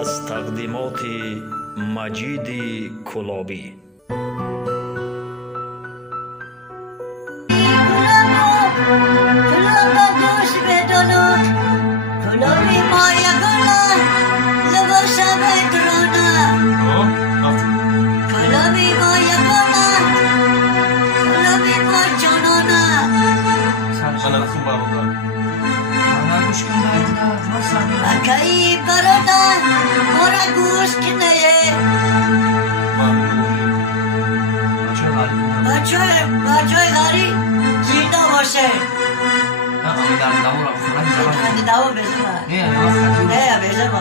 از تقدیمات مجید کلابی. Akai barona mora gosh kinaye bachoy gari jinda bashe আমি দাম দাম রাখো না ani dawo bezma ne ya ne ya bezma